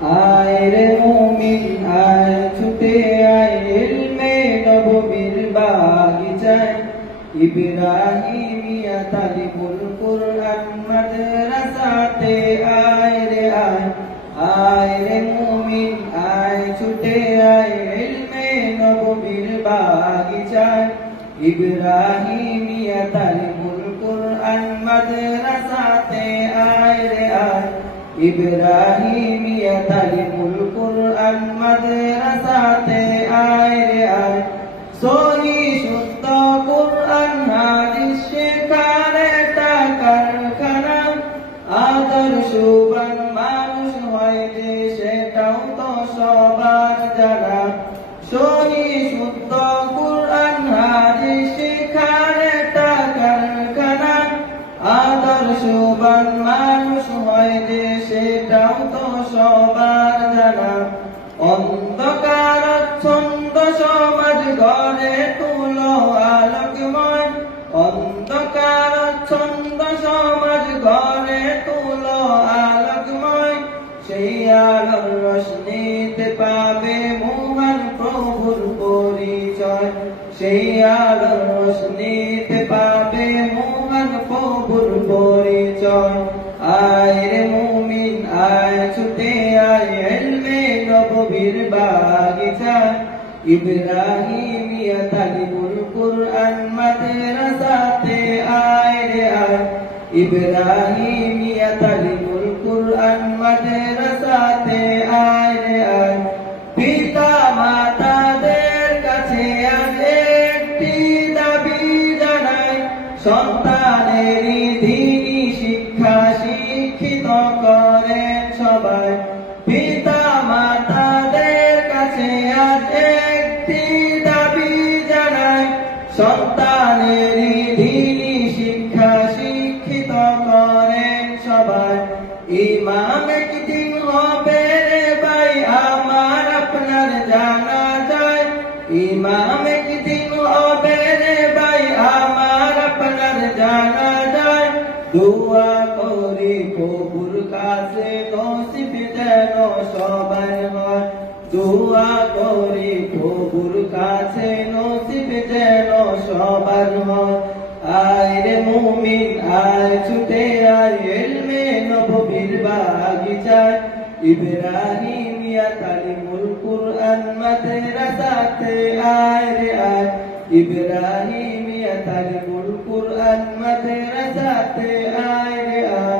আয় রে মুমিন আয় ছুটে আয় ইলমে নববীর বাগিচায় ইব্রাহিমিয়া তালিবুল কুরআন মাদ্রাসাতে আয় রে আয় আয় রে মুমিন আয় ছুটে আয় ইলমে নববীর বাগিচায় ইব্রাহিমিয়া তালিবুল কুরআন মাদ্রাসাতে আয় রে আয় ইব্রাহিমিয়া তালিবুল কুরআন মাদ্রাসাতে আয় রে আয় সহি শুদ্ধ কুরআন হাদিস শেখার একটা কারখানা আদর্শবান মানুষ হয় যে সেটাও তো সবার জানা সহি শুদ্ধ কুরআন হাদিস শেখার একটা কারখানা আদর্শবান মানুষ হয় যে সেটাও তো সবার জানা অন্ধকারাচ্ছন্ন সমাজ গড়ে তুলো আলোকময় অন্ধকারাচ্ছন্ন সমাজ গড়ে তুলো আলোকময় সেই আলোর রোশনীতে পাবে মহান প্রভুর পরিচয় সেই আলোর রোশনীতে পাবে মহান প্রভুর পরিচয় আয় রে মুমিন আয় ছুটে আয় ইলমে নববীর বাগিচায় ইব্রাহিমিয়া তালিবুল কুরআন মাদ্রাসাতে আয় রে আয় ইব্রাহিমিয়া তালিবুল কুরআন মাদ্রাসাতে আয় রে আয় পিতা মাতাদের কাছে আজ একটি দাবি জানাই সন্তানেরই দ্বীনি শিক্ষা শিক্ষিত করেন সবাই পিতা মাতাদের কাছে আজ একটি দাবি জানাই সন্তানেরই দ্বীনি শিক্ষা শিক্ষিত করেন সবাই ইমাম একদিন হবে রে ভাই আমার আপনার জানা যায় ইমাম একদিন হবে রে ভাই আমার আপনার জানা যায় দোয়া করি প্রভুর কাছে নসিব যেন সবার হয় দোয়া করি প্রভুর কাছে নসিব যেন সবার হয় আয় রে মুমিন আয় ছুটে আয় ইলমে নববীর বাগিচায় ইব্রাহিমিয়া তালিবুল কুরআন মাদ্রাসাতে আয় রে আয় ইব্রাহিমিয়া তালিবুল কুরআন মাদ্রাসাতে আয় রে আয়